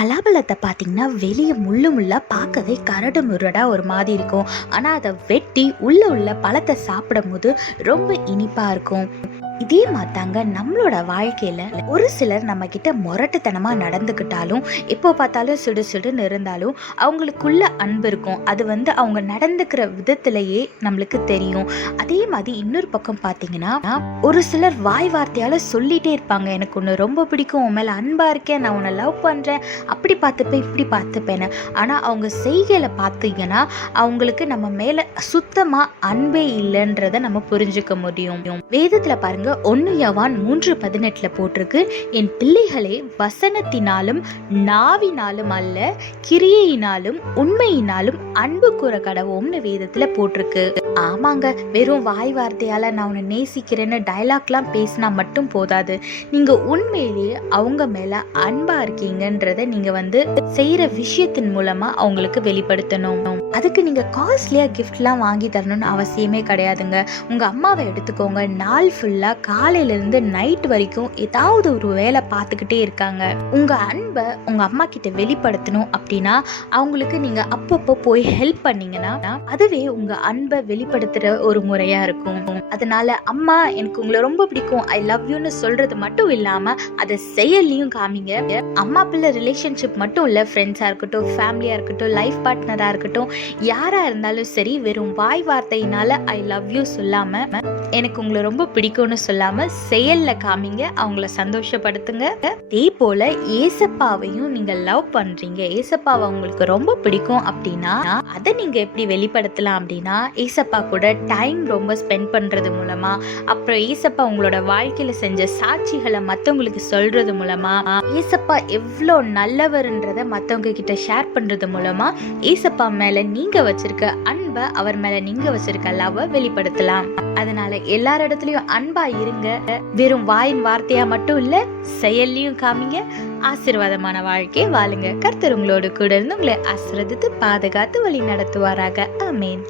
பலாப்பழத்தை பார்த்தீங்கன்னா வெளியே முள்ளா பார்க்கவே கரடு முரடா ஒரு மாதிரி இருக்கும். ஆனால் அதை வெட்டி உள்ள பழத்தை சாப்பிடும் போது ரொம்ப இனிப்பாக இருக்கும். இதே மாத்தாங்க நம்மளோட வாழ்க்கையில ஒரு சிலர் நம்ம கிட்ட முரட்டுத்தனமா நடந்துக்கிட்டாலும், எப்போ பார்த்தாலும் சுடுன்னு இருந்தாலும் அவங்களுக்குள்ள அன்பு இருக்கும். அது அவங்க நடந்துக்கிற விதத்திலேயே நம்மளுக்கு தெரியும். அதே மாதிரி இன்னொரு பக்கம் பார்த்தீங்கன்னா, ஒரு சிலர் வாய் வார்த்தையால சொல்லிட்டே இருப்பாங்க, எனக்கு ஒன்று ரொம்ப பிடிக்கும், உன் மேல அன்பா இருக்கேன், நான் உன்னை லவ் பண்றேன், அப்படி பார்த்துப்பேன் இப்படி பார்த்துப்பேன்னு. ஆனா அவங்க செய்கையில பார்த்தீங்கன்னா அவங்களுக்கு நம்ம மேல சுத்தமா அன்பே இல்லைன்றத நம்ம புரிஞ்சுக்க முடியும். வேதத்துல பாருங்க, 1 யோவான் 3:18 போட்டிருக்கு, என் பிள்ளைகளே, வசனத்தினாலும் நாவினாலும் அல்ல, கிரியையினாலும் உண்மையினாலும் அன்பு கூற கடவோம்னு வேதத்துல போட்டிருக்கு. ஆமாங்க, வெறும் வாய் வார்த்தையால நான் உன்னை நேசிக்கிறேன்னு டைலாக்லாம் பேசினா மட்டும் போதாது. நீங்க உண்மையிலேயே அவங்க மேல அன்பா இருக்கீங்கன்றத நீங்க செய்யற விஷயத்தின் மூலமா அவங்களுக்கு வெளிப்படுத்தணும். அதுக்கு நீங்க காஸ்ட்லியா கிஃப்ட்லாம் வாங்கி தரணும்னு அவசியமே கிடையாதுங்க. உங்க அம்மாவை எடுத்துக்கோங்க, நாள் ஃபுல்லா காலையில இருந்து நைட் வரைக்கும் ஏதாவது ஒரு வேலை பார்த்துக்கிட்டே இருக்காங்க. உங்க அன்பை உங்க அம்மா கிட்ட வெளிப்படுத்தணும் அப்படின்னா அவங்களுக்கு நீங்க அப்பப்போ போய் ஹெல்ப் பண்ணீங்கன்னா அதுவே உங்க அன்பை வெளிப்படுத்துற ஒரு முறையா இருக்கும். அதனால அம்மா, எனக்கு உங்களை ரொம்ப பிடிக்கும், ஐ லவ் யூன்னு சொல்றது மட்டும் இல்லாம அதை செயல்லையும் காமிங்க. அம்மா பிள்ளை ரிலேஷன்ஷிப் மட்டும் இல்ல, ஃப்ரெண்ட்ஸா இருக்கட்டும், ஃபேமிலியா இருக்கட்டும், லைஃப் பார்ட்னரா இருக்கட்டும், யாரா இருந்தாலும் சரி, வெறும் வாய் வார்த்தையினால ஐ லவ் யூ சொல்லாம, எனக்கு உங்களை ரொம்ப பிடிக்கும்னு சொல்லாம செயல்ல காமிங்க, அவங்கள சந்தோஷப்படுத்துங்க. அதே போல ஏசப்பாவையும் நீங்க லவ் பண்றீங்க, ஏசப்பாவை உங்களுக்கு ரொம்ப பிடிக்கும் அப்படின்னா அதை நீங்க எப்படி வெளிப்படுத்தலாம் அப்படின்னா, ஏசப்பா கூட டைம் ரொம்ப ஸ்பெண்ட் பண்றது மூலமா, அப்புறம் ஏசப்பா உங்களோட வாழ்க்கையில செஞ்ச சாட்சிகளை மத்தவங்களுக்கு சொல்றது மூலமா, ஏசப்பா எவ்வளோ நல்லவர்ன்றத மத்தவங்க கிட்ட ஷேர் பண்றது மூலமா ஏசப்பா மேல நீங்க வச்சிருக்க அன்பை, அவர் மேல நீங்க வச்சிருக்க லவ்வை வெளிப்படுத்தலாம். அதனால எல்லாரிடத்துலயும் அன்பா இருங்க. வெறும் வாயின் வார்த்தையா மட்டும் இல்ல, செயல்லையும் காமிங்க. ஆசீர்வாதமான வாழ்க்கை வாழுங்க. கர்த்தர் உங்களோடு கூட இருந்து உங்களை ஆசீர்வதித்து பாதுகாத்து வழி நடத்துவாராக. ஆமென்.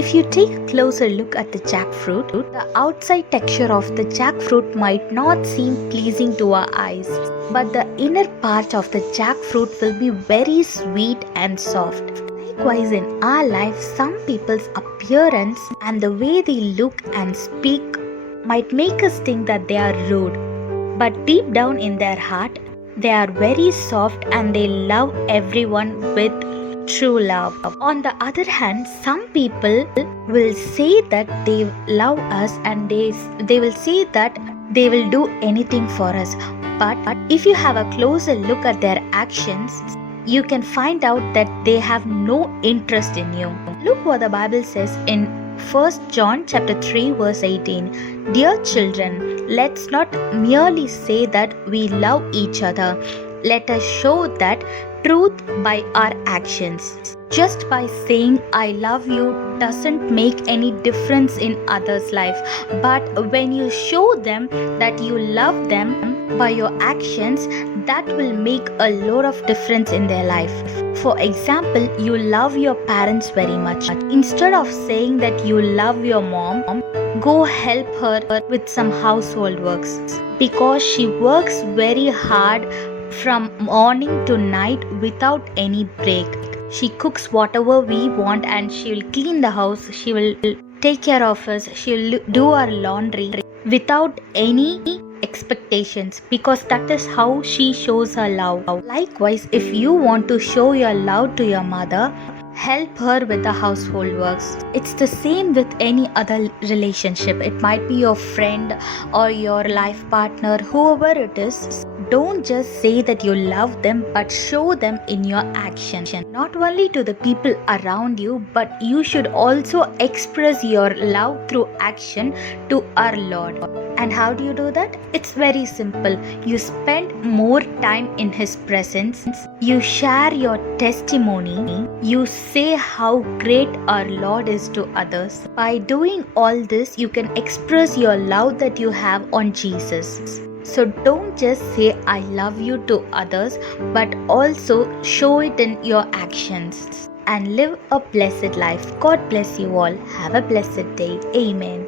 If you take a closer look at the jackfruit, the outside texture of the jackfruit might not seem pleasing to our eyes, but the inner part of the jackfruit will be very sweet and soft. Likewise, in our life, some people's appearance and the way they look and speak might make us think that they are rude, but deep down in their heart, they are very soft and they love everyone with true love. On the other hand, some people will say that they love us and they will say that they will do anything for us. But if you have a closer look at their actions, you can find out that they have no interest in you. Look what the Bible says in 1 John chapter 3 verse 18. Dear children, let's not merely say that we love each other. Let us show that truth by our actions. Just by saying I love you doesn't make any difference in others' life, but when you show them that you love them by your actions, that will make a lot of difference in their life. For example, you love your parents very much. Instead of saying that you love your mom, go help her with some household works, because she works very hard from morning to night without any break. She cooks whatever we want and she will clean the house, she will take care of us, she will do our laundry without any expectations, because that is how she shows her love. Likewise, if you want to show your love to your mother, help her with the household works. It's the same with any other relationship. It might be your friend or your life partner, whoever it is. Don't just say that you love them, but show them in your action. Not only to the people around you, but you should also express your love through action to our Lord. And how do you do that? It's very simple. You spend more time in His presence. You share your testimony. You say how great our Lord is to others. By doing all this, you can express your love that you have on Jesus. So don't just say I love you to others, but also show it in your actions and live a blessed life. God bless you all. Have a blessed day. Amen.